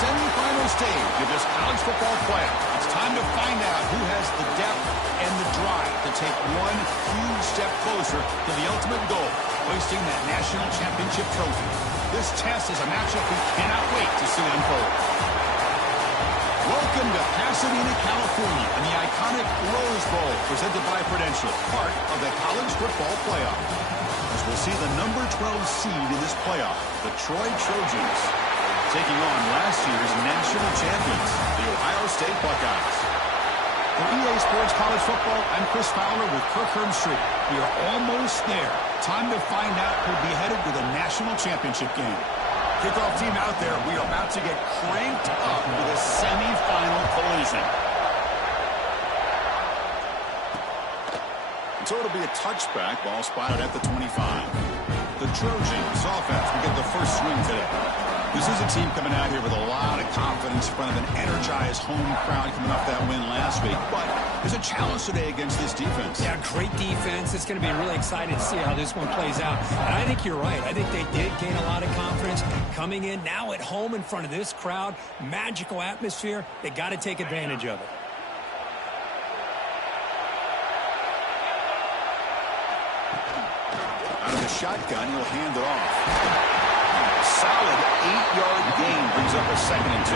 semifinal stage of this college football playoff. It's time to find out who has the depth and the drive to take one huge step closer to the ultimate goal, hoisting that national championship trophy. This test is a matchup we cannot wait to see unfold. Welcome to Pasadena, California, and the iconic Rose Bowl presented by Prudential, part of the college football playoff. As we'll see the number 12 seed in this playoff, the Troy Trojans, taking on last year's national champions, the Ohio State Buckeyes. For EA Sports College Football, I'm Chris Fowler with Kirk Herbstreit. We are almost there. Time to find out who'll be headed to the national championship game. Kickoff team out there. We are about to get cranked up with a semifinal collision. So it'll be a touchback. Ball spotted at the 25. The Trojans offense will get the first swing today. This is a team coming out here with a lot of confidence in front of an energized home crowd coming off that win last week. But there's a challenge today against this defense. Yeah, great defense. It's going to be really exciting to see how this one plays out. And I think you're right. I think they did gain a lot of confidence coming in now at home in front of this crowd. Magical atmosphere. They got to take advantage of it. Out of the shotgun, he'll hand it off. Solid 8-yard gain brings up a 2nd and 2.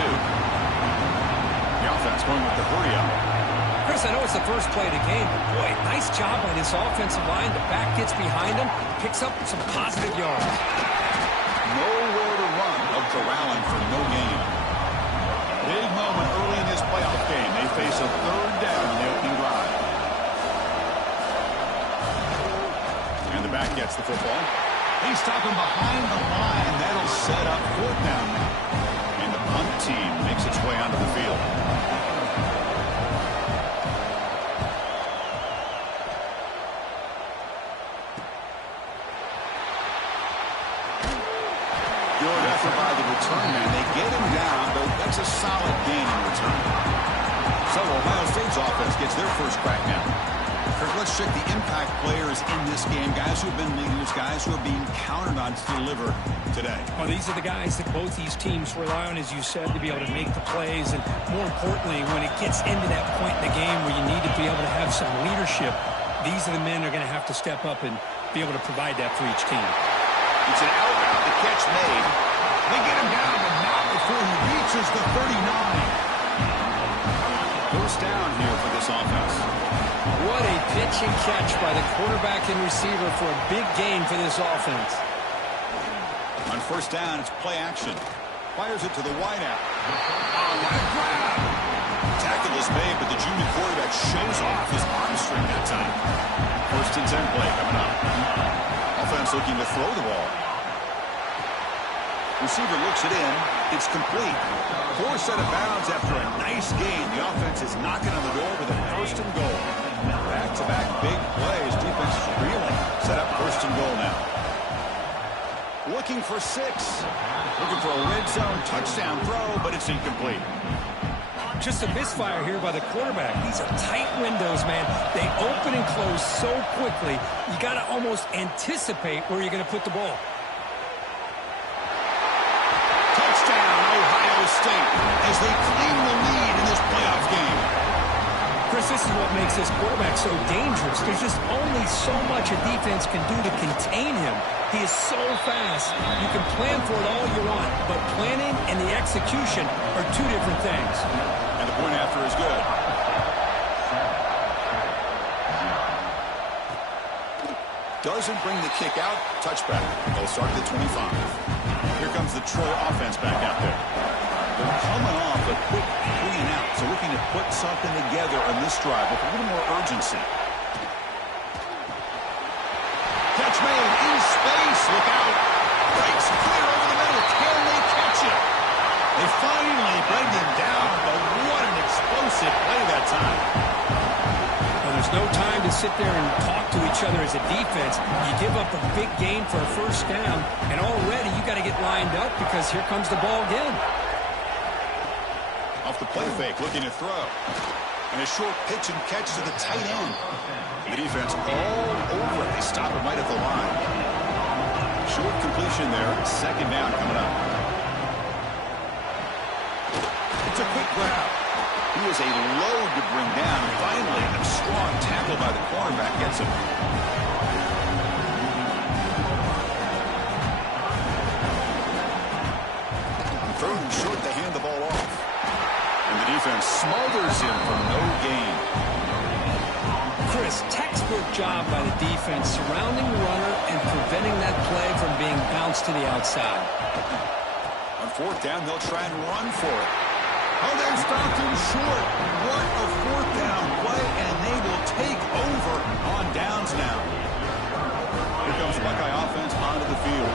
The offense going with the hurry up. Chris, I know it's the first play of the game, but boy, nice job by this offensive line. The back gets behind him, picks up some positive yards. Nowhere to run. They'll corral him for no gain. Big moment early in this playoff game. They face a 3rd down on the opening drive. And the back gets the football. They stop him behind the line. That'll set up 4th down now. And the punt team makes its way onto the field. Good effort by the return man. They get him down, but that's a solid gain in return. So Ohio State's offense gets their first crack now. Kirk, let's check the impact players in this game. Guys who have been leaders, guys who are being counted on to deliver today. Well, these are the guys that both these teams rely on, as you said, to be able to make the plays. And more importantly, when it gets into that point in the game where you need to be able to have some leadership, these are the men that are going to have to step up and be able to provide that for each team. It's an out route. The catch made. They get him down, but not before he reaches the 39. First down here for this offense. What a pitch and catch by the quarterback and receiver for a big gain for this offense. On first down, it's play action. Fires it to the wideout. Oh, what a grab! Tackle is made, but the junior quarterback shows off his arm strength that time. 1st and 10 play coming up. Offense looking to throw the ball. Receiver looks it in. It's complete. 4 set of bounds after a nice gain. The offense is knocking on the door with a 1st and goal. Back-to-back big plays. Defense is reeling. Set up 1st and goal now. Looking for 6. Looking for a red zone touchdown throw, but it's incomplete. Just a misfire here by the quarterback. These are tight windows, man. They open and close so quickly. You got to almost anticipate where you're going to put the ball. State as they claim the lead in this playoff game. Chris, this is what makes this quarterback so dangerous. There's just only so much a defense can do to contain him. He is so fast. You can plan for it all you want, but planning and the execution are 2 different things. And the point after is good. Doesn't bring the kick out. Touchback. They'll start at the 25. Here comes the Troy offense back out there. They're coming off a quick 3 and out, so looking to put something together on this drive with a little more urgency. Catch made in space. Look out. Breaks clear over the middle. Can they catch it? They finally bring him down, but what an explosive play that time. Well, there's no time to sit there and talk to each other as a defense. You give up a big gain for a 1st down, and already you got to get lined up because here comes the ball again. Off the play fake, looking to throw. And a short pitch and catch to the tight end. The defense all over it. They stop him right at the line. Short completion there. 2nd down coming up. It's a quick grab. He is a load to bring down. Finally, a strong tackle by the cornerback gets him. Third and short to hand the ball off. And the defense smothers him for no gain. Chris, textbook job by the defense surrounding the runner and preventing that play from being bounced to the outside. On fourth down, they'll try and run for it. Oh, they stopped him short. What a fourth down play, and they will take over on downs now. Here comes Buckeye offense onto the field.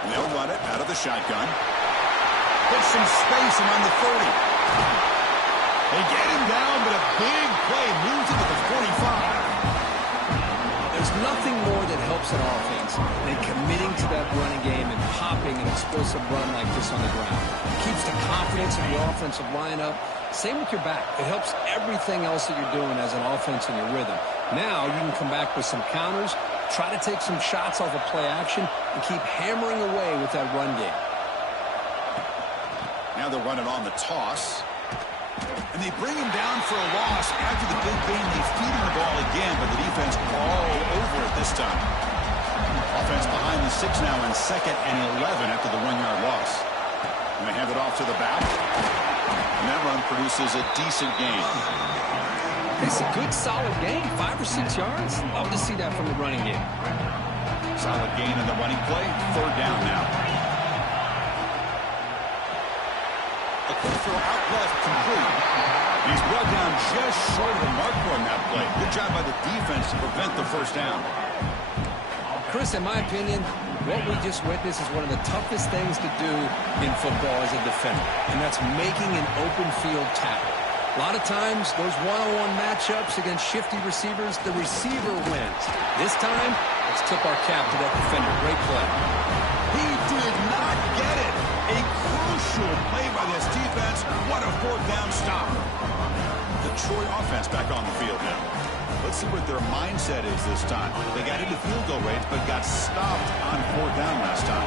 And they'll run it out of the shotgun. Put some space around the 30. They get him down, but a big play moves him to the 45. There's nothing more that helps an offense than committing to that running game and popping an explosive run like this on the ground. It keeps the confidence of the offensive line up. Same with your back. It helps everything else that you're doing as an offense in your rhythm. Now you can come back with some counters, try to take some shots off of play action, and keep hammering away with that run game. Now they're running on the toss. And they bring him down for a loss. After the big gain, they feed him the ball again, but the defense all over it this time. Offense behind the 6 now in 2nd and 11 after the 1-yard loss. And they hand it off to the back. And that run produces a decent gain. It's a good, solid gain. 5 or 6 yards. Love to see that from the running game. Solid gain in the running play. 3rd down now. A quick throw out left, complete. He's brought down just short of the marker on that play. Good job by the defense to prevent the 1st down. Chris, in my opinion, what we just witnessed is one of the toughest things to do in football as a defender, and that's making an open field tackle. A lot of times, those one-on-one matchups against shifty receivers, the receiver wins. This time, let's tip our cap to that defender. Great play. He did not get it. A crucial play by this defense. What a 4th down stop. The Troy offense back on the field now. Let's see what their mindset is this time. They got into field goal range, but got stopped on 4th down last time.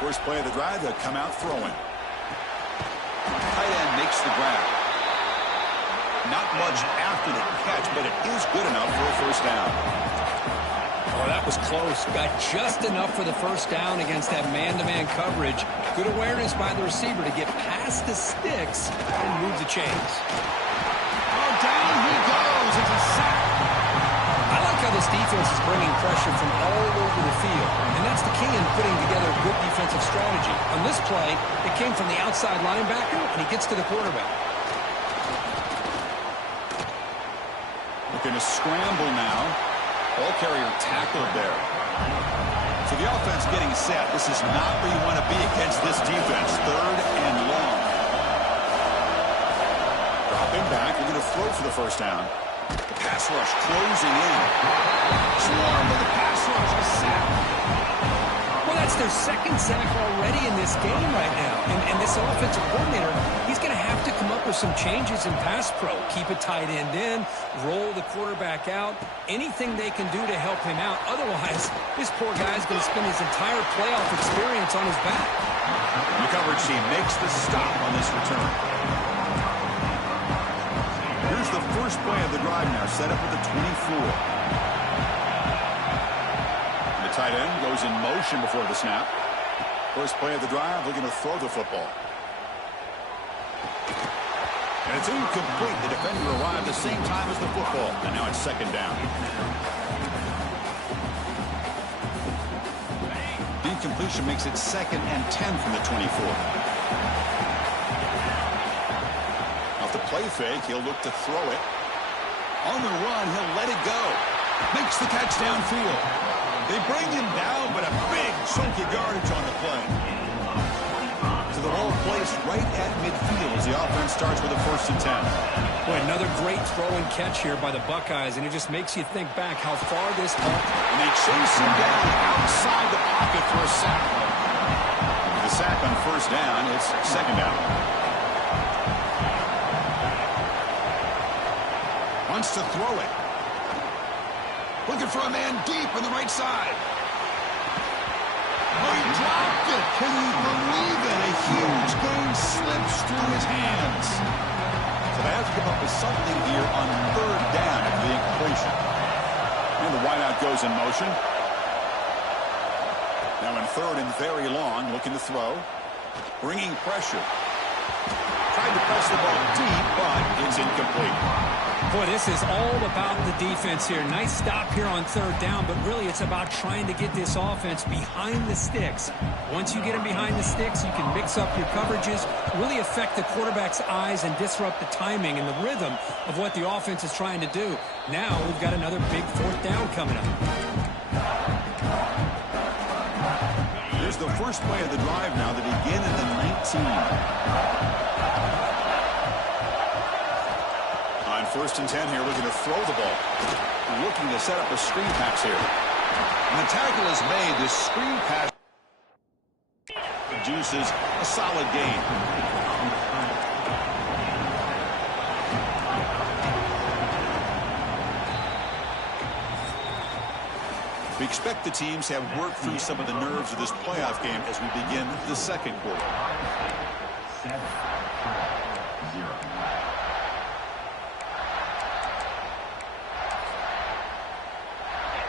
First play of the drive, they'll come out throwing. Tight end makes the grab. Not much after the catch, but it is good enough for a 1st down. Oh, that was close. Got just enough for the 1st down against that man-to-man coverage. Good awareness by the receiver to get past the sticks and move the chains. Oh, down he goes. It's a sack. I like how this defense is bringing pressure from all over the field, and that's the key in putting together a good defensive strategy. On this play, it came from the outside linebacker, and he gets to the quarterback. Looking to scramble now. Ball carrier tackled there. So the offense getting set. This is not where you want to be against this defense. 3rd and long. Dropping back. We're going to throw for the 1st down. The pass rush closing in. Swarm with the pass rush. A sack. Well, that's their 2nd sack already in this game right now. And this offensive coordinator, he's going to have to come up with some changes in pass pro. Keep a tight end in, roll the quarterback out, anything they can do to help him out. Otherwise, this poor guy's going to spend his entire playoff experience on his back. The coverage team makes the stop on this return. Here's the first play of the drive now, set up at the 24. The tight end goes in motion before the snap. First play of the drive, looking to throw the football. And it's incomplete. The defender arrived the same time as the football. And now it's 2nd down. The incompletion makes it 2nd and 10 from the 24. Off the play fake, he'll look to throw it. On the run, he'll let it go. Makes the catch downfield. They bring him down, but a big chunk of yardage on the play. So the ball placed right at midfield as the offense starts with a 1st and 10. Boy, another great throw and catch here by the Buckeyes, and it just makes you think back how far this ball. And they chase him down outside the pocket for a sack. With the sack on 1st down, it's 2nd down. Wants to throw it. Looking for a man deep on the right side. Oh, he dropped it. Can you believe it? A huge gain slips through his hands. So they have to come up with something here on third down after the incompletion. And the wideout goes in motion. Now in third and very long, looking to throw. Bringing pressure. Tried to press the ball deep, but it's incomplete. Boy, this is all about the defense here. Nice stop here on third down, but really it's about trying to get this offense behind the sticks. Once you get them behind the sticks, you can mix up your coverages, really affect the quarterback's eyes and disrupt the timing and the rhythm of what the offense is trying to do. Now we've got another big fourth down coming up. Here's the first play of the drive now that begin in the 19. On first and 10 here, looking to throw the ball. Looking to set up a screen pass here. And the tackle is made. This screen pass produces a solid gain. We expect the teams to have worked through some of the nerves of this playoff game as we begin the second quarter.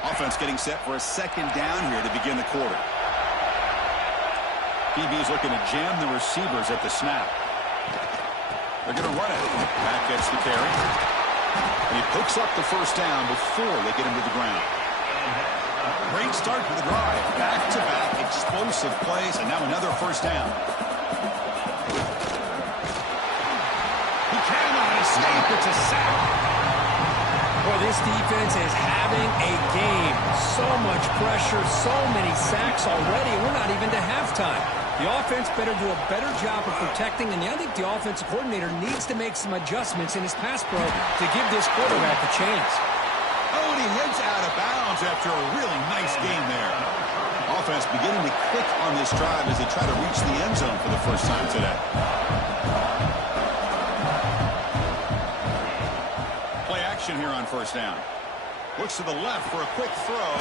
Offense getting set for a second down here to begin the quarter. DB is looking to jam the receivers at the snap. They're going to run it. Back gets the carry. And he picks up the first down before they get him to the ground. Great start for the drive. Back-to-back explosive plays, and now another first down. He cannot escape. It's a sack. Boy, this defense is having a game. So much pressure, so many sacks already, and we're not even to halftime. The offense better do a better job of protecting, and I think the offensive coordinator needs to make some adjustments in his pass pro to give this quarterback a chance. Oh, and he heads out of bounds after a really nice game there. Offense beginning to click on this drive as they try to reach the end zone for the first time today. Here on first down. Looks to the left for a quick throw.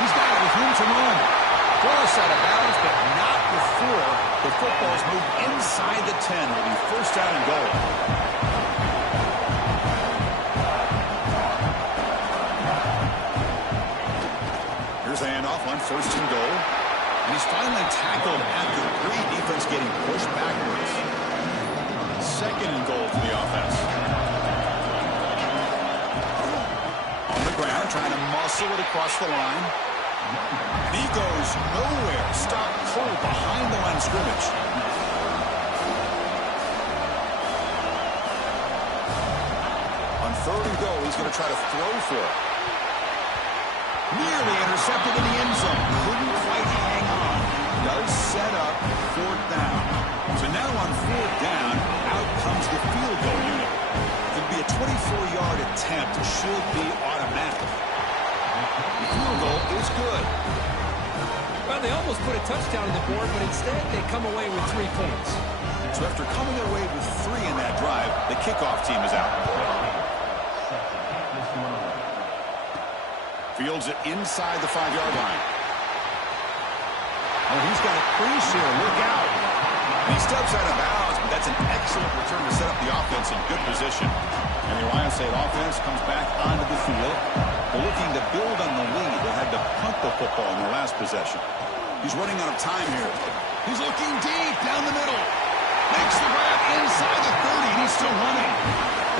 He's got it with room to run. Close out of bounds, but not before the football's moved inside the 10. Will be first down and goal. Here's the handoff on first and goal. And he's finally tackled at the 3. Defense getting pushed backwards. Second and goal for the offense. Ground, trying to muscle it across the line. And he goes nowhere. Stopped cold behind the line of scrimmage. On third and goal, he's going to try to throw for it. Nearly intercepted in the end zone. Couldn't quite hang on. Does set up fourth down. So now on fourth down, out comes the field goal unit. It'll be a 24-yard attempt. It should be automatic. The field goal is good. Well, they almost put a touchdown on the board, but instead they come away with 3 points. So after coming away with 3 in that drive, the kickoff team is out. Fields it inside the 5-yard line. Oh, he's got a crease here. Look out. And he steps out of bounds, but that's an excellent return to set up the offense in good position. And the Ohio State offense comes back onto the field. They're looking to build on the lead. They had to punt the football in their last possession. He's running out of time here. He's looking deep down the middle. Makes the grab inside the 30, and he's still running.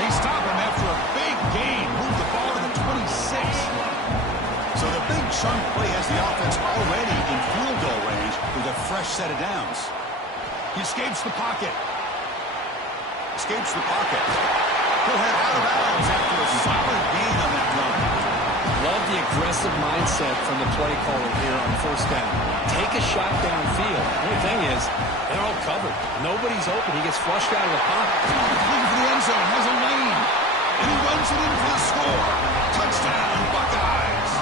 They stop him after a big gain. Move the ball to the 26. So the big chunk play has the offense already in field goal range with a fresh set of downs. He escapes the pocket. Escapes the pocket. He'll head out of bounds after a solid gain on that run. Love the aggressive mindset from the play caller here on first down. Take a shot downfield. The only thing is, they're all covered. Nobody's open. He gets flushed out of the pocket. Looking for the end zone. Has a lane. And he runs it in for the score. Touchdown, Buckeyes.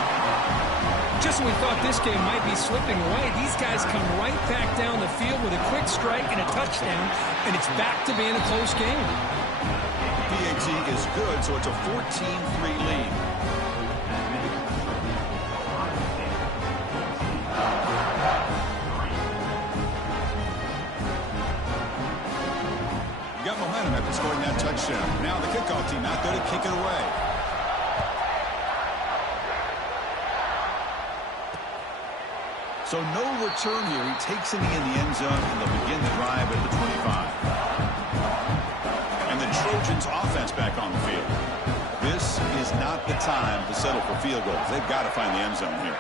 Just just when we thought this game might be slipping away, these guys come right back down the field with a quick strike and a touchdown, and it's back to being a close game. PAT is good, so it's a 14-3 lead. Got momentum after scoring that touchdown. Now the kickoff team out there to kick it away. So no return here. He takes it in the end zone, and they'll begin the drive at the 25. And the Trojans offense back on the field. This is not the time to settle for field goals. They've got to find the end zone here.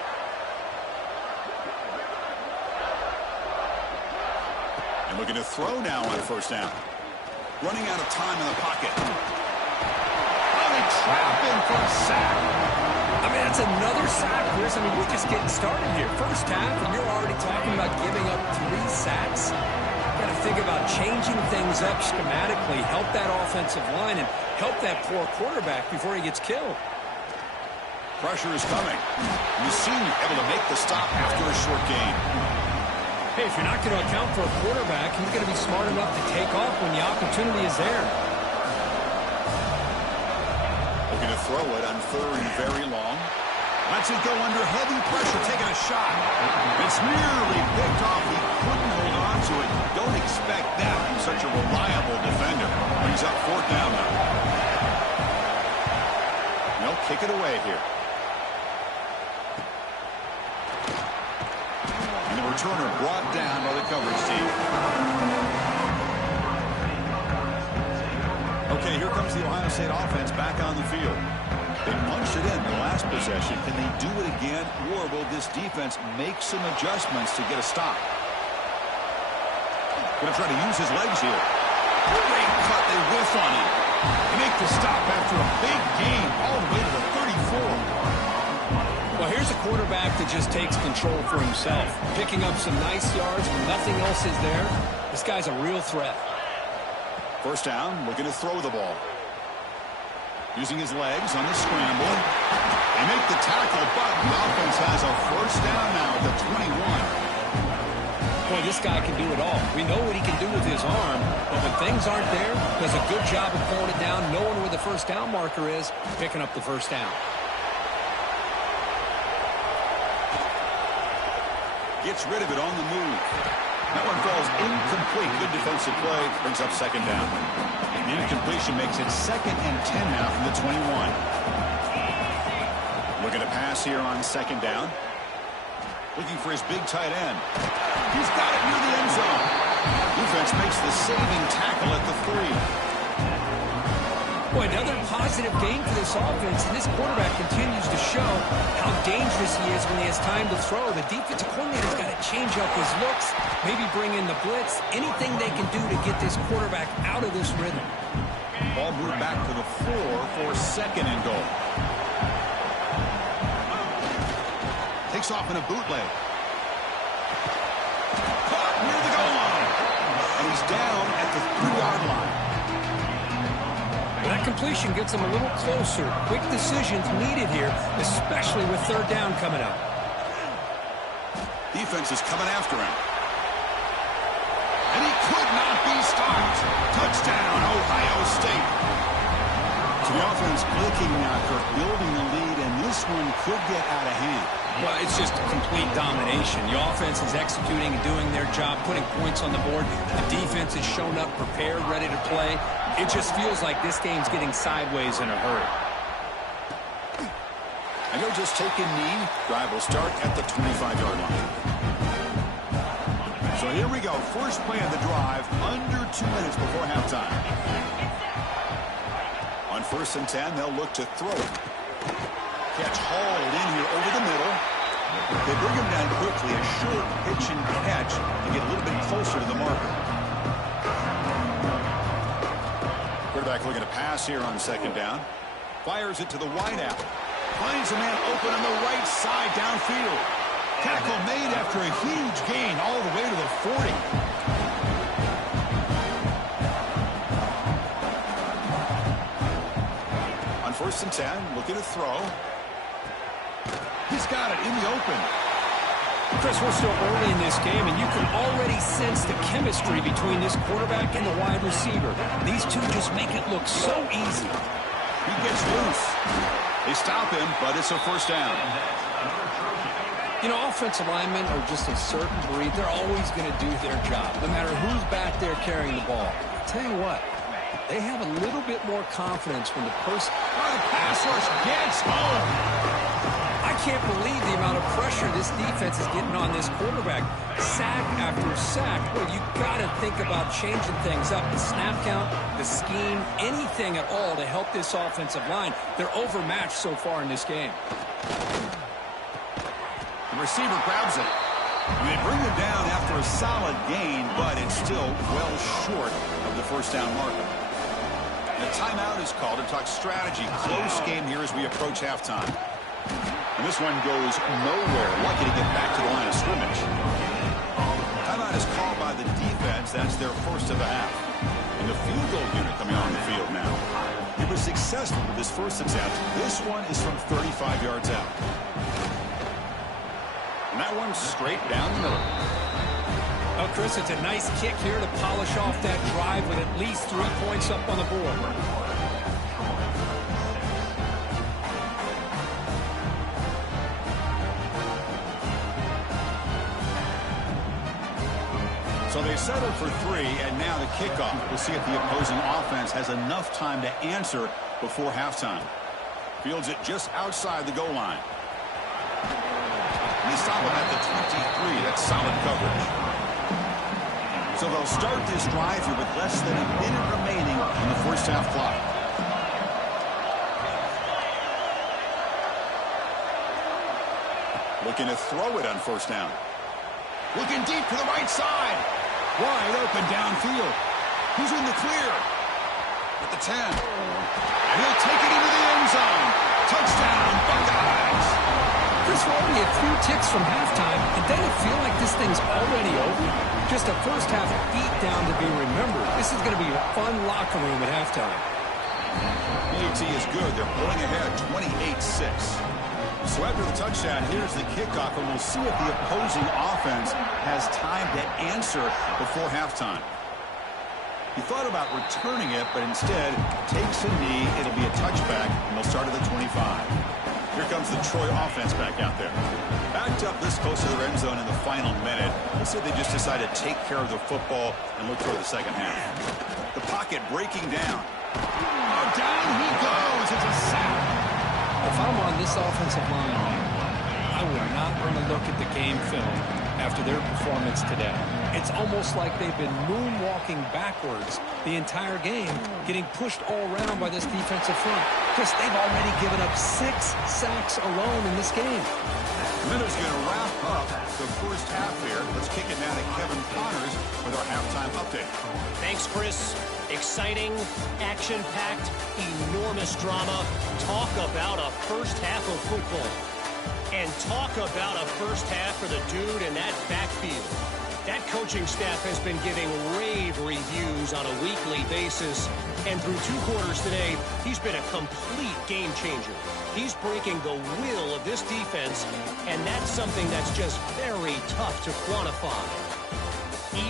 And looking to throw now on first down. Running out of time in the pocket. Oh, they trap him for a sack. I mean, that's another sack, Chris. I mean, we're just getting started here. First half, and you're already talking about giving up 3 sacks. Got to think about changing things up schematically, help that offensive line, and help that poor quarterback before he gets killed. Pressure is coming. You see him able to make the stop after a short gain. Hey, if you're not going to account for a quarterback, he's going to be smart enough to take off when the opportunity is there. Looking to throw it on 3rd and very long. Lets it go under heavy pressure, taking a shot. It's nearly picked off. He couldn't hold on to it. Don't expect that from such a reliable defender. Brings up 4th down now. They'll kick it away here. And the returner brought down by the coverage team. Okay, here comes the Ohio State offense back on the field. They punched it in the last possession. Can they do it again, or will this defense make some adjustments to get a stop? Going to try to use his legs here. Great cut. They whiff on him. They make the stop after a big gain all the way to the 34. Well, here's a quarterback that just takes control for himself, picking up some nice yards when nothing else is there. This guy's a real threat. First down, looking to throw the ball. Using his legs on the scramble. They make the tackle, but the offense has a first down now at the 21. Boy, this guy can do it all. We know what he can do with his arm, but when things aren't there, does a good job of pulling it down, knowing where the first down marker is, picking up the first down. Gets rid of it on the move. That one falls incomplete. Good defensive play. Brings up 2nd down. The incompletion makes it 2nd and 10 now from the 21. Looking to pass here on 2nd down. Looking for his big tight end. He's got it near the end zone. Defense makes the saving tackle at the 3. Boy, another positive game for this offense, and this quarterback continues to show how dangerous he is when he has time to throw. The defensive coordinator's got to change up his looks, maybe bring in the blitz, anything they can do to get this quarterback out of this rhythm. Ball moved back to the 4 for 2nd and goal. Takes off in a bootleg. Caught near the goal line. And he's down at the 3-yard line. That completion gets him a little closer. Quick decisions needed here, especially with 3rd down coming up. Defense is coming after him. And he could not be stopped. Touchdown, Ohio State. So the offense clicking after building the lead, and this one could get out of hand. Well, it's just complete domination. The offense is executing and doing their job, putting points on the board. The defense has shown up, prepared, ready to play. It just feels like this game's getting sideways in a hurry. And he'll just take a knee. Drive will start at the 25-yard line. So here we go. First play of the drive, under 2 minutes before halftime. On 1st and 10, they'll look to throw it. Catch hauled in here over the middle. They bring him down quickly. A short pitch and catch to get a little bit closer to the marker. Quarterback looking to pass here on 2nd down. Fires it to the wide out. Finds a man open on the right side downfield. Tackle made after a huge gain all the way to the 40. On 1st and 10, looking to throw. He He's got it in the open. Chris, we're still early in this game, and you can already sense the chemistry between this quarterback and the wide receiver. These two just make it look so easy. He gets loose. They stop him, but it's a first down. You know, offensive linemen are just a certain breed. They're always going to do their job, no matter who's back there carrying the ball. I'll tell you what, they have a little bit more confidence when the person... Oh, the pass rush gets home. I can't believe the amount of pressure this defense is getting on this quarterback. Sack after sack. Well, you got to think about changing things up. The snap count, the scheme, anything at all to help this offensive line. They're overmatched so far in this game. The receiver grabs it. And they bring it down after a solid gain, but it's still well short of the first down marker. The timeout is called to talk strategy. Close game here as we approach halftime. And this one goes nowhere. Lucky to get back to the line of scrimmage. Timeout is called by the defense. That's their first of the half. And the field goal unit coming on the field now. It was successful with this first attempt. This one is from 35 yards out. And that one's straight down the middle. Oh, Chris, it's a nice kick here to polish off that drive with at least 3 points up on the board. So they settle for 3, and now the kickoff. We'll see if the opposing offense has enough time to answer before halftime. Fields it just outside the goal line. And they stop him at the 23. That's solid coverage. So they'll start this drive here with less than a minute remaining on the first half clock. Looking to throw it on first down. Looking deep to the right side. Wide open downfield. Who's in the clear? At the 10. And he'll take it into the end zone. Touchdown, Buckeyes. Chris, we're only a few ticks from halftime, and doesn't it feel like this thing's already over? Just a first half beatdown to be remembered. This is going to be a fun locker room at halftime. BAT is good. They're pulling ahead 28-6. So after the touchdown, here's the kickoff, and we'll see if the opposing offense has time to answer before halftime. He thought about returning it, but instead takes a knee. It'll be a touchback, and they'll start at the 25. Here comes the Troy offense back out there. Backed up this close to their end zone in the final minute. We'll see if they just decide to take care of the football and look toward the second half. The pocket breaking down. Oh, down he goes. It's a sack. If I'm on this offensive line, I would not want to look at the game film after their performance today. It's almost like they've been moonwalking backwards the entire game, getting pushed all around by this defensive front. Chris, they've already given up 6 sacks alone in this game. Miller's going to wrap up the first half here. Let's kick it now to Kevin Connors with our halftime update. Thanks, Chris. Exciting, action-packed, enormous drama. Talk about a first half of football. And talk about a first half for the dude in that backfield. That coaching staff has been giving rave reviews on a weekly basis. And through 2 quarters today, he's been a complete game changer. He's breaking the will of this defense, and that's something that's just very tough to quantify.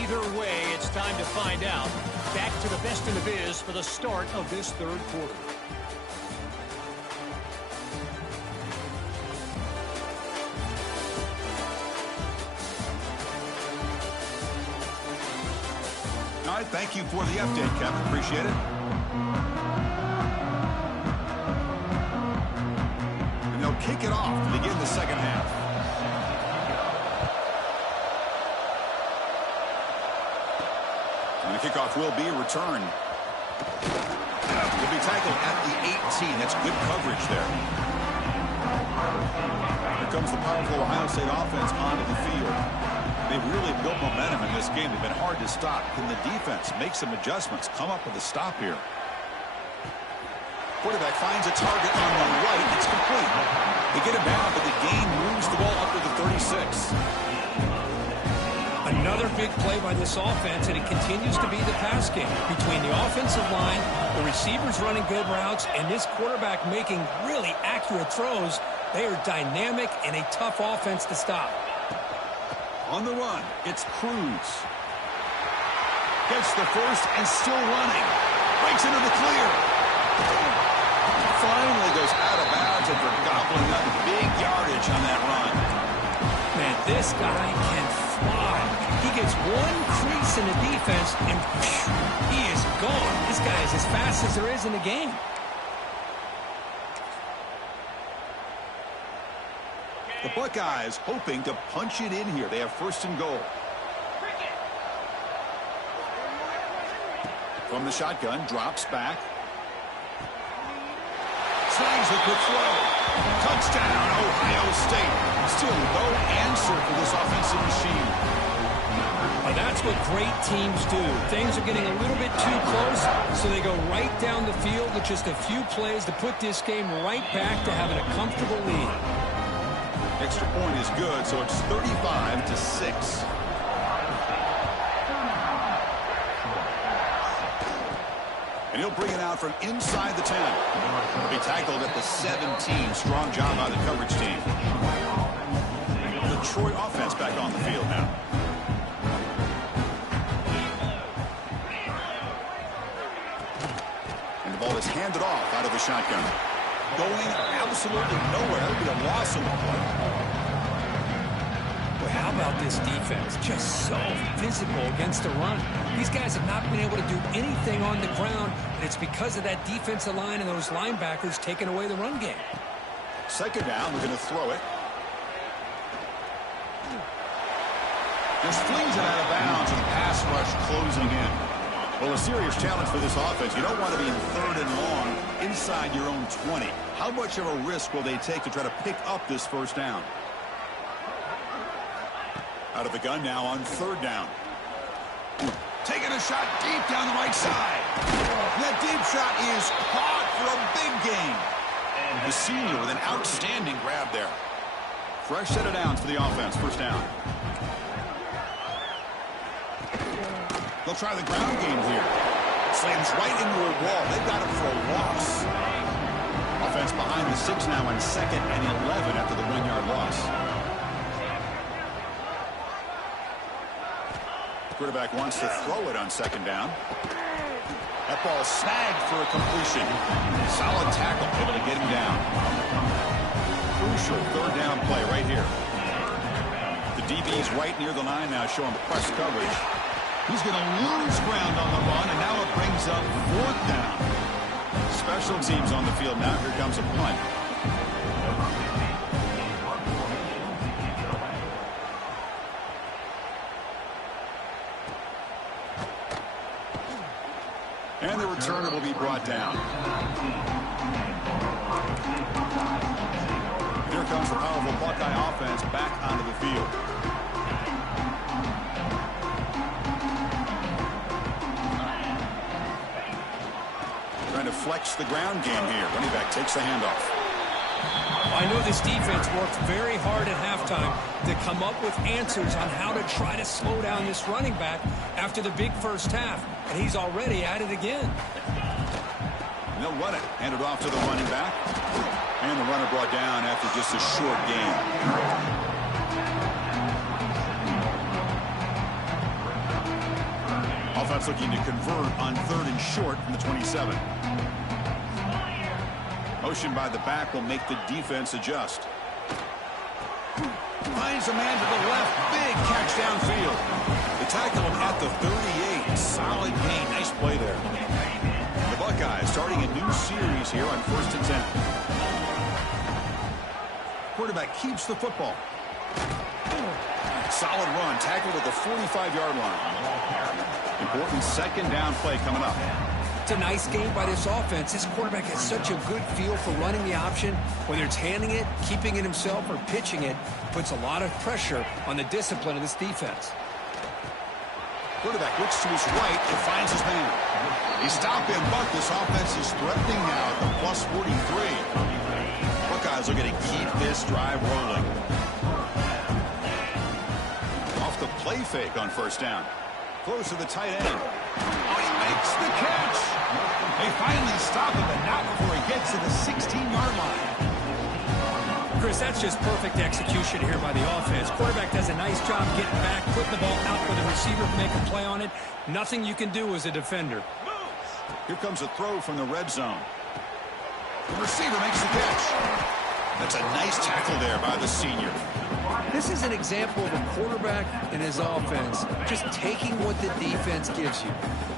Either way, it's time to find out. Back to the best in the biz for the start of this third quarter. All right, thank you for the update, Kevin. Appreciate it. And they'll kick it off to begin the second half. And the kickoff will be returned. Will be tackled at the 18. That's good coverage there. Here comes the powerful Ohio State offense onto the field. They've really built momentum in this game. They've been hard to stop. Can the defense make some adjustments, come up with a stop here? Quarterback finds a target on the right. It's complete. They get him down, but the game moves the ball up to the 36. Another big play by this offense, and it continues to be the pass game. Between the offensive line, the receivers running good routes, and this quarterback making really accurate throws, They are dynamic and a tough offense to stop. On the run, it's Cruz. Gets the first and still running. Breaks into the clear. Finally goes out of bounds after gobbling up big yardage on that run. Man, this guy can fly. He gets one crease in the defense, and he is gone. This guy is as fast as there is in the game. The Buckeyes hoping to punch it in here. They have first and goal. From the shotgun, drops back. Snags the quick throw. Touchdown, Ohio State. Still no answer for this offensive machine. Well, that's what great teams do. Things are getting a little bit too close, so they go right down the field with just a few plays to put this game right back to having a comfortable lead. Extra point is good, so it's 35-6. And he'll bring it out from inside the 10. He'll be tackled at the 17. Strong job by the coverage team. The Troy offense back on the field now. And the ball is handed off out of the shotgun. Going absolutely nowhere. That would be a loss on the play. Boy, how about this defense? Just so physical against the run. These guys have not been able to do anything on the ground, and it's because of that defensive line and those linebackers taking away the run game. Second down, we're going to throw it. Just flings it out of bounds, and the pass rush closing in. Well, a serious challenge for this offense. You don't want to be in third and long inside your own 20. How much of a risk will they take to try to pick up this first down? Out of the gun now on third down. Taking a shot deep down the right side. That deep shot is caught for a big gain. The senior with an outstanding grab there. Fresh set of downs for the offense. First down. They'll try the ground game here. Slams right into a wall. They've got him for a loss. Offense behind the 6 now on 2nd and 11 after the 1-yard loss. Quarterback wants to throw it on 2nd down. That ball snagged for a completion. Solid tackle, able to get him down. Crucial 3rd down play right here. The DB's right near the line now, showing the press coverage. He's going to lose ground on the run, and now it brings up 4th down. Special teams on the field now. Here comes a punt. And the returner will be brought down. Here comes the powerful Buckeye offense back onto the field. Trying to flex the ground game here. Running back takes the handoff. I know this defense worked very hard at halftime to come up with answers on how to try to slow down this running back after the big first half. And he's already at it again. And they'll run it. Hand it off to the running back. And the runner brought down after just a short gain. Offense looking to convert on 3rd and short from the 27. Motion by the back will make the defense adjust. Finds a man to the left. Big catch downfield. They tackle him at the 38. Solid gain. Nice play there. The Buckeyes starting a new series here on 1st and 10. Quarterback keeps the football. Solid run. Tackled at the 45-yard line. Important 2nd down play coming up. It's a nice game by this offense. This quarterback has such a good feel for running the option. Whether it's handing it, keeping it himself, or pitching it, puts a lot of pressure on the discipline of this defense. Quarterback looks to his right and finds his man. He stopped him, but this offense is threatening now at the plus 43. Buckeyes are going to keep this drive rolling. Off the play fake on 1st down. Close to the tight end. Oh, he makes the catch. They finally stop him, but not before he gets to the 16-yard line. Chris, that's just perfect execution here by the offense. Quarterback does a nice job getting back, putting the ball out where the receiver can make a play on it. Nothing you can do as a defender. Here comes a throw from the red zone. The receiver makes the catch. That's a nice tackle there by the senior. This is an example of a quarterback and his offense just taking what the defense gives you.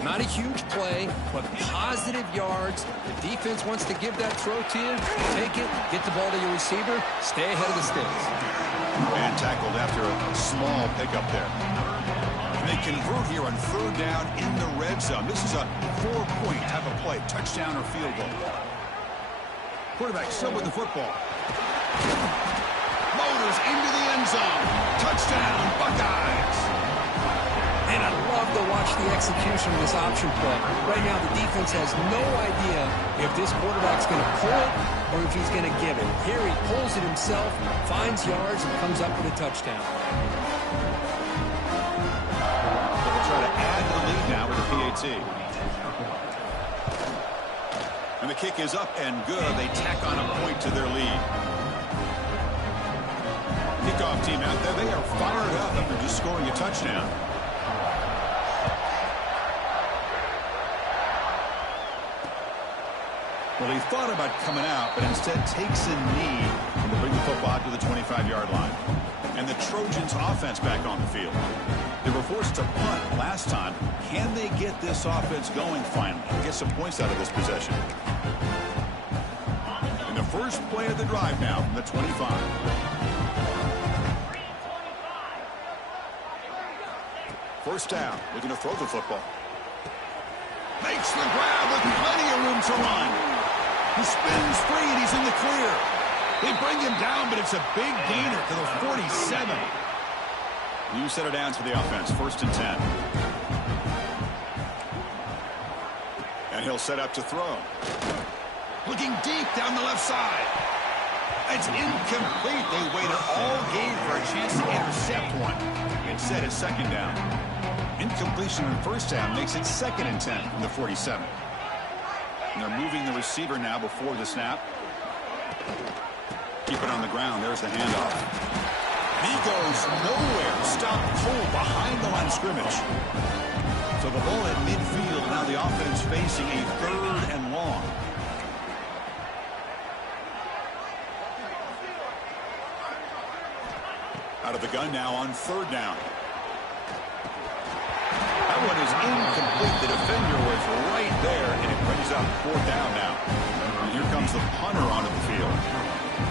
Not a huge play, but positive yards. The defense wants to give that throw to you. Take it, get the ball to your receiver, stay ahead of the sticks. Man tackled after a small pickup there. They convert here on third down in the red zone. This is a 4-point type of play, touchdown or field goal. Quarterback still with the football. Motors into the end zone. Touchdown, Buckeyes. And I love to watch the execution of this option play. Right now, the defense has no idea if this quarterback's going to pull it or if he's going to give it. Here he pulls it himself, finds yards, and comes up with a touchdown. They'll try to add to the lead now with the PAT. And the kick is up and good. They tack on a point to their lead. Kickoff team out there. They are fired up after just scoring a touchdown. Well, he thought about coming out, but instead takes a knee to bring the football out to the 25-yard line. And the Trojans offense back on the field. They were forced to punt last time. Can they get this offense going finally and get some points out of this possession? In the first play of the drive now from the 25. First down, looking to throw the football. Makes the grab with plenty of room to run. He spins free and he's in the clear. They bring him down, but it's a big gainer to the 47. You set it down to the offense, 1st and 10. And he'll set up to throw. Looking deep down the left side. It's incomplete. They waited all game for a chance to intercept one. Instead, it's 2nd down. Incompletion on 1st down makes it 2nd and 10 from the 47. And they're moving the receiver now before the snap. Keep it on the ground. There's the handoff. He goes nowhere. Stopped cold behind the line of scrimmage. So the ball at midfield. Now the offense facing a 3rd and long. Out of the gun now on 3rd down. That one is incomplete. The defender was right there, and it brings up 4th down now. And here comes the punter onto the field.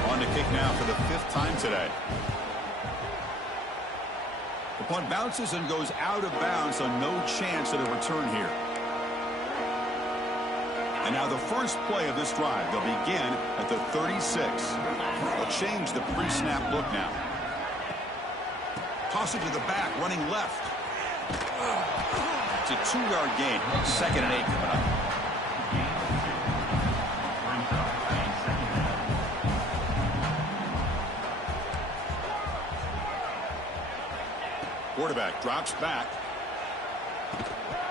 On to kick now for the 5th time today. The punt bounces and goes out of bounds, so no chance at a return here. And now the first play of this drive. They'll begin at the 36. They'll change the pre-snap look now. Toss it to the back, running left. It's a 2-yard gain. 2nd and 8 coming up. Quarterback drops back.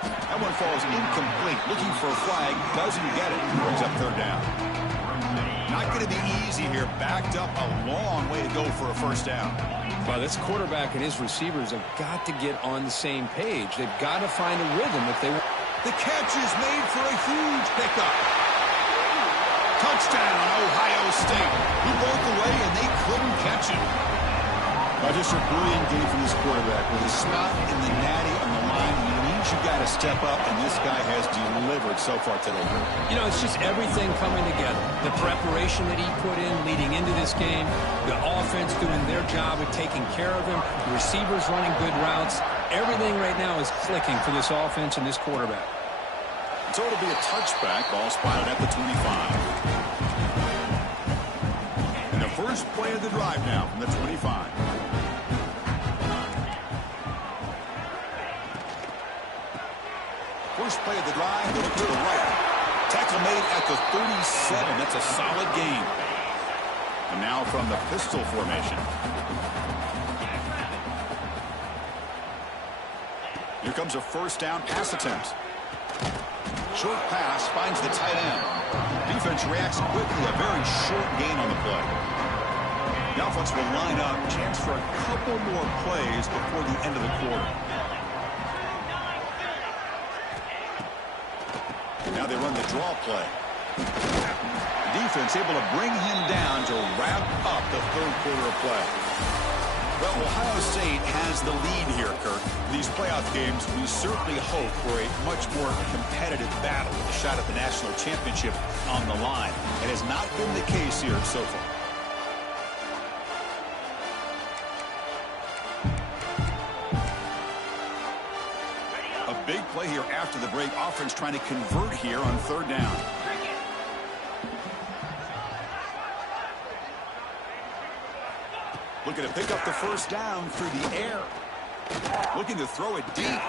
That one falls incomplete. Looking for a flag. Doesn't get it. Brings up 3rd down. Not going to be easy here. Backed up a long way to go for a 1st down. Well, this quarterback and his receivers have got to get on the same page. They've got to find a rhythm if they want. The catch is made for a huge pickup. Touchdown, Ohio State. He broke away and they couldn't catch him. Just a brilliant game from this quarterback. With a spot in the natty on the line, he needs you got to step up, and this guy has delivered so far today. You know, it's just everything coming together. The preparation that he put in leading into this game, the offense doing their job of taking care of him, the receivers running good routes. Everything right now is clicking for this offense and this quarterback. So it'll be a touchback. Ball spotted at the 25. And the first play of the drive now from the 25. First play of the drive, they look to the right. Tackle made at the 37. That's a solid gain. And now from the pistol formation. Here comes a 1st down pass attempt. Short pass finds the tight end. Defense reacts quickly. A very short gain on the play. The offense will line up. Chance for a couple more plays before the end of the quarter. Now they run the draw play. Defense able to bring him down to wrap up the third quarter of play. Well, Ohio State has the lead here, Kirk. These playoff games, we certainly hope for a much more competitive battle, a shot at the national championship on the line. It has not been the case here so far. A big play here after the break. Offense trying to convert here on third down. Looking to pick up the first down through the air. Looking to throw it deep.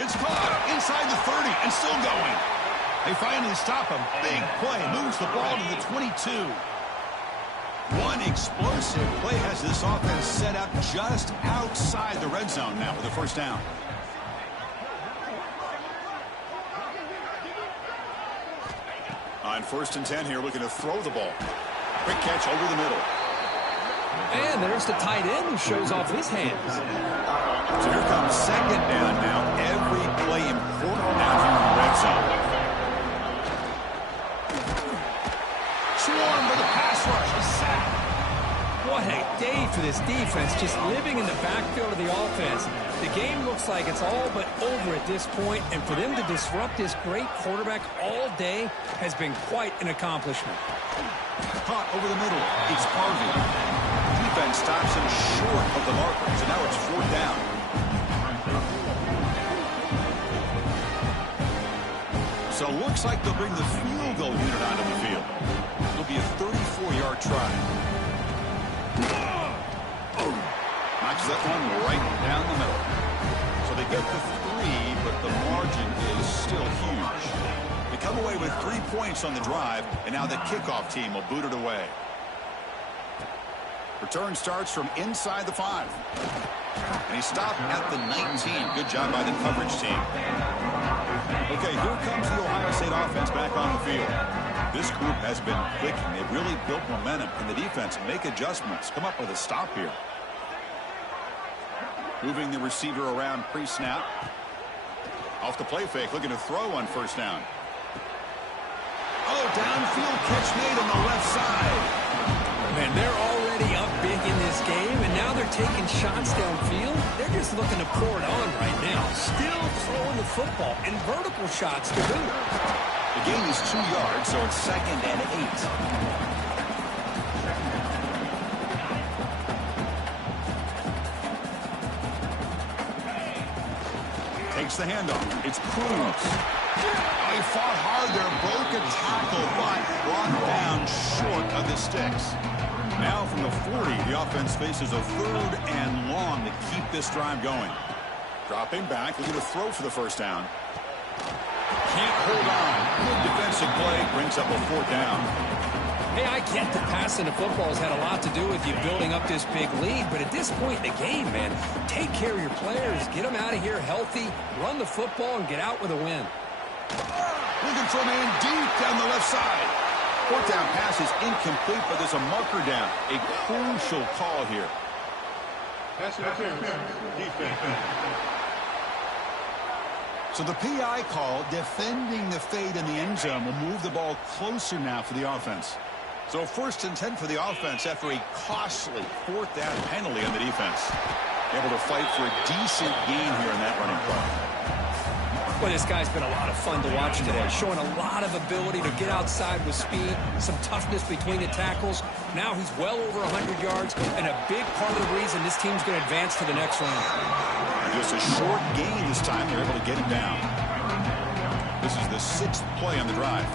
It's caught inside the 30 and still going. They finally stop him. Big play. Moves the ball to the 22. One explosive play has this offense set up just outside the red zone now with the first down. On 1st and 10 here, looking to throw the ball. Quick catch over the middle. And there's the tight end who shows off his hands. So here comes second down now. Every play important now here in the red zone. Swarm with the pass rush. A sack. What a day for this defense, just living in the backfield of the offense. The game looks like it's all but over at this point, and for them to disrupt this great quarterback all day has been quite an accomplishment. Caught over the middle. It's Harvey. Defense stops him short of the marker, so now it's 4th down. So it looks like they'll bring the field goal unit onto the field. It'll be a 34-yard try. Knocks that one right down the middle. So they get the 3, but the margin is still huge. They come away with 3 points on the drive, and now the kickoff team will boot it away. Return starts from inside the 5. And he stopped at the 19. Good job by the coverage team. Okay, here comes the Ohio State offense back on the field. This group has been clicking. They've really built momentum. And the defense make adjustments. Come up with a stop here. Moving the receiver around pre-snap. Off the play fake, looking to throw on 1st down. Oh, downfield catch made on the left side. Man, they're already up big in this game, and now they're taking shots downfield. They're just looking to pour it on right now. Still throwing the football, and vertical shots to boot. The gain is 2 yards, so it's 2nd and 8. Takes the handoff. It's Cruz. Oh, he fought hard there. Broke a tackle, but brought down short of the sticks. Now from the 40, the offense faces a 3rd and long to keep this drive going. Dropping back, looking to throw for the first down. Can't hold on. Good defensive play, brings up a 4th down. Hey, I get that passing the football has had a lot to do with you building up this big lead, but at this point in the game, man, take care of your players, get them out of here healthy, run the football, and get out with a win. Looking for a man deep down the left side. 4th down pass is incomplete, but there's a marker down. A crucial call here. Pass interference. Defense. So the PI call, defending the fade in the end zone, will move the ball closer now for the offense. So 1st and 10 for the offense after a costly 4th down penalty on the defense. Able to fight for a decent gain here in that running play. Well, this guy's been a lot of fun to watch today, showing a lot of ability to get outside with speed, some toughness between the tackles. Now he's well over 100 yards, and a big part of the reason this team's going to advance to the next round. Just a short gain this time. They're able to get him down. This is the 6th play on the drive.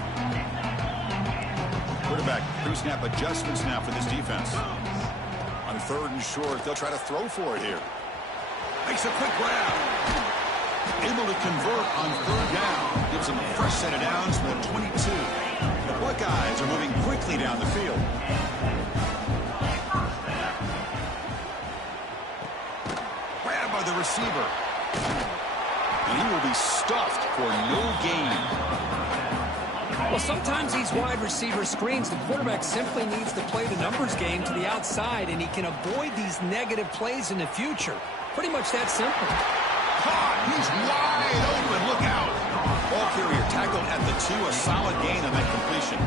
Quarterback pre-snap adjustments now for this defense. On 3rd and short, they'll try to throw for it here. Makes a quick grab. Able to convert on 3rd down. Gives them a fresh set of downs from the 22. The Buckeyes are moving quickly down the field. Grabbed by the receiver. And he will be stuffed for no gain. Well, sometimes these wide receiver screens, the quarterback simply needs to play the numbers game to the outside, and he can avoid these negative plays in the future. Pretty much that simple. Caught. He's wide open. Look out. Ball carrier tackled at the 2. A solid gain on that completion.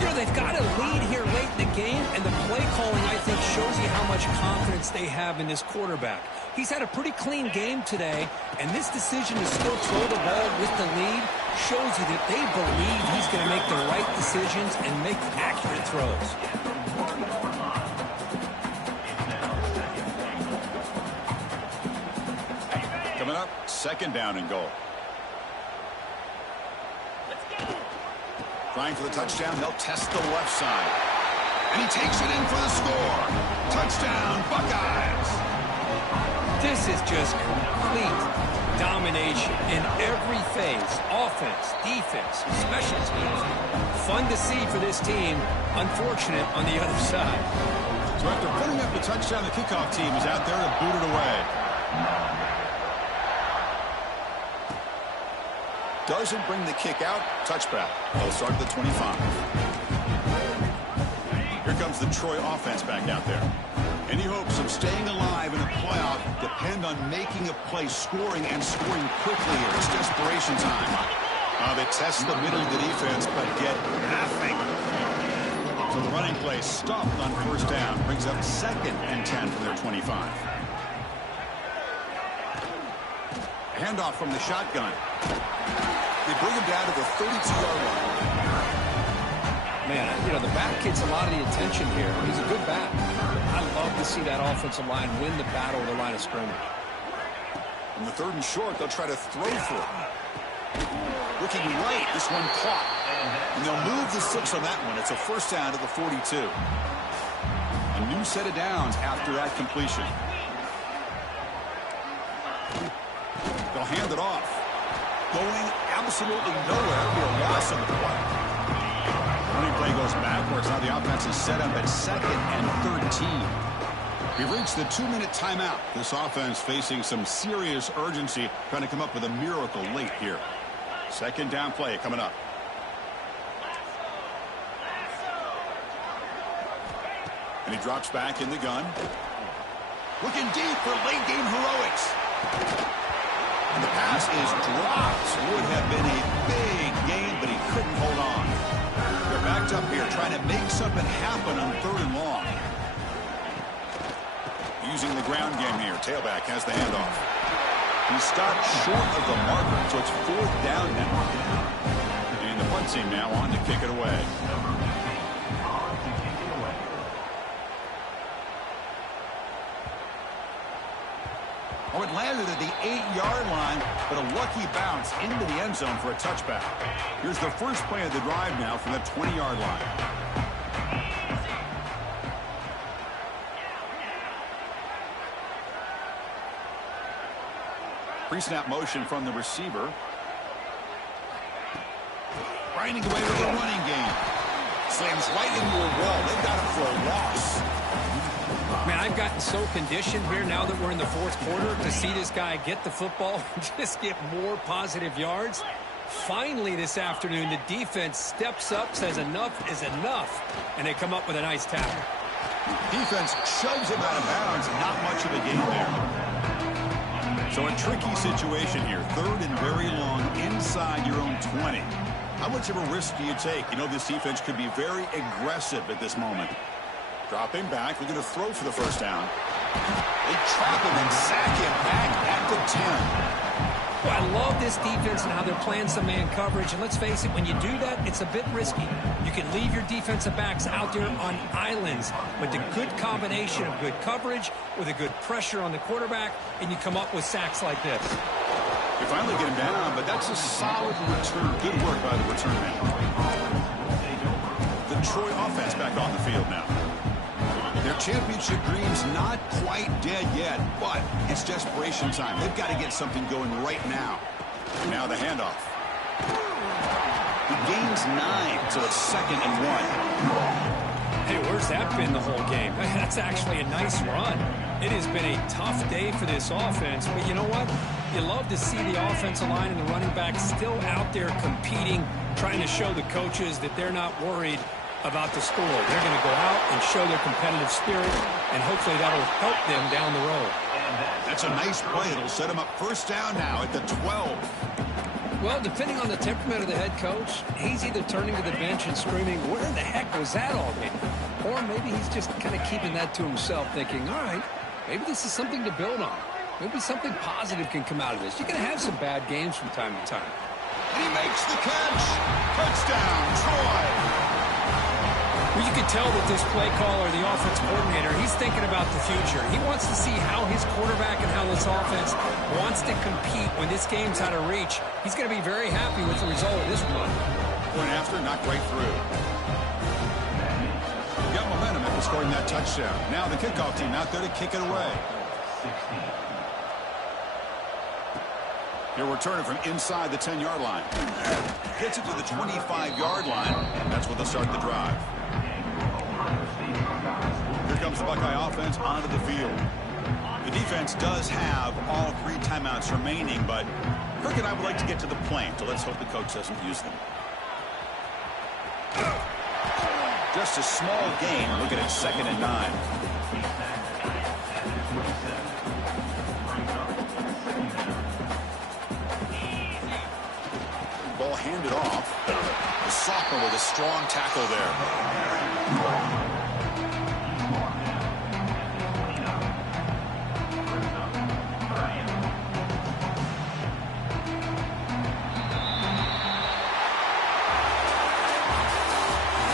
You know, they've got a lead here late in the game, and the play calling, I think, shows you how much confidence they have in this quarterback. He's had a pretty clean game today, and this decision to still throw the ball with the lead shows you that they believe he's going to make the right decisions and make accurate throws. Coming up, 2nd down and goal. Trying for the touchdown, they'll test the left side. And he takes it in for the score. Touchdown, Buckeyes. This is just complete domination in every phase. Offense, defense, special teams. Fun to see for this team. Unfortunate on the other side. So after putting up the touchdown, the kickoff team is out there to boot it away. Doesn't bring the kick out. Touchback. They'll start at the 25. Here comes the Troy offense back out there. Any hopes of staying alive in a playoff depend on making a play, scoring, and scoring quickly here. It's desperation time. They test the middle of the defense, but get nothing. So the running play stopped on 1st down. Brings up 2nd and 10 from their 25. Handoff from the shotgun. They bring him down to the 32-yard line. Man, you know, the back gets a lot of the attention here. He's a good back. I love to see that offensive line win the battle at the line of scrimmage. On the 3rd and short, they'll try to throw for it. Looking right, this one caught. And they'll move the 6 on that one. It's a 1st down to the 42. A new set of downs after that completion. They'll hand it off. Going absolutely nowhere. Be a loss on the play. Running play goes backwards. Now the offense is set up at 2nd and 13. We've reached the 2-minute timeout. This offense facing some serious urgency, trying to come up with a miracle late here. 2nd down play coming up. And he drops back in the gun. Looking deep for late game heroics. And the pass is dropped. Would have been a big gain, but he couldn't hold on. They're backed up here, trying to make something happen on 3rd and long. Using the ground game here. Tailback has the handoff. He stopped short of the marker, so it's 4th down now. And the punt team now on to kick it away. Oh, it landed at the 8-yard line, but a lucky bounce into the end zone for a touchback. Here's the first play of the drive now from the 20-yard line. Pre-snap motion from the receiver. Grinding away with a running game. Slams right into a wall. They've got him for a loss. Man, I've gotten so conditioned here now that we're in the 4th quarter to see this guy get the football and just get more positive yards. Finally this afternoon, the defense steps up, says enough is enough, and they come up with a nice tackle. Defense shoves him out of bounds. Not much of a gain there. So a tricky situation here. 3rd and very long inside your own 20. How much of a risk do you take? You know, this defense could be very aggressive at this moment. Dropping back, we're going to throw for the 1st down. They trap him and sack him back at the 10. Well, I love this defense and how they're playing some man coverage. And let's face it, when you do that, it's a bit risky. You can leave your defensive backs out there on islands. But the good combination of good coverage with a good pressure on the quarterback, and you come up with sacks like this. You finally get him down, but that's a solid return. Good work by the return man. The Troy offense back on the field now. Their championship dream's not quite dead yet, but it's desperation time. They've got to get something going right now. And now the handoff. He gains 9, so it's 2nd and 1. Hey, where's that been the whole game? That's actually a nice run. It has been a tough day for this offense, but you know what? You love to see the offensive line and the running back still out there competing trying to show the coaches that they're not worried about the score. They're going to go out and show their competitive spirit, and hopefully that'll help them down the road. That's a nice play. It'll set him up first down now at the 12. Well, depending on the temperament of the head coach, he's either turning to the bench and screaming, where the heck was that all game? Or maybe he's just kind of keeping that to himself, thinking, all right, maybe this is something to build on. Maybe something positive can come out of this. You're going to have some bad games from time to time. And he makes the catch. Touchdown, Troy. Well, you can tell that this play caller, the offense coordinator, he's thinking about the future. He wants to see how his quarterback and how this offense wants to compete when this game's out of reach. He's going to be very happy with the result of this one. Point after, knocked right through. Got momentum after scoring that touchdown. Now the kickoff team out there to kick it away. He'll return it from inside the 10-yard line. Gets it to the 25-yard line. That's what they'll start the drive. Here comes the Buckeye offense onto the field. The defense does have all 3 timeouts remaining, but Kirk and I would like to get to the plane, so let's hope the coach doesn't use them. Just a small gain, looking at 2nd and 9. Ball handed off. The sophomore with a strong tackle there.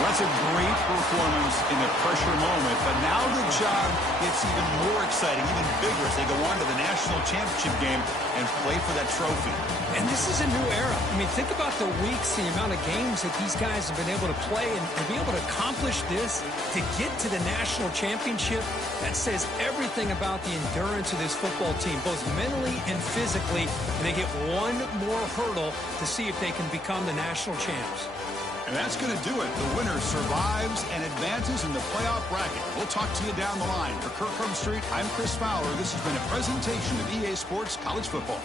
That's a great performance in the pressure moment, but now the job gets even more exciting, even bigger as they go on to the national championship game and play for that trophy. And this is a new era. I mean, think about the weeks, the amount of games that these guys have been able to play, and to be able to accomplish this, to get to the national championship, that says everything about the endurance of this football team, both mentally and physically, and they get one more hurdle to see if they can become the national champs. And that's going to do it. The winner survives and advances in the playoff bracket. We'll talk to you down the line. For Kirk Herbstreit, I'm Chris Fowler. This has been a presentation of EA Sports College Football.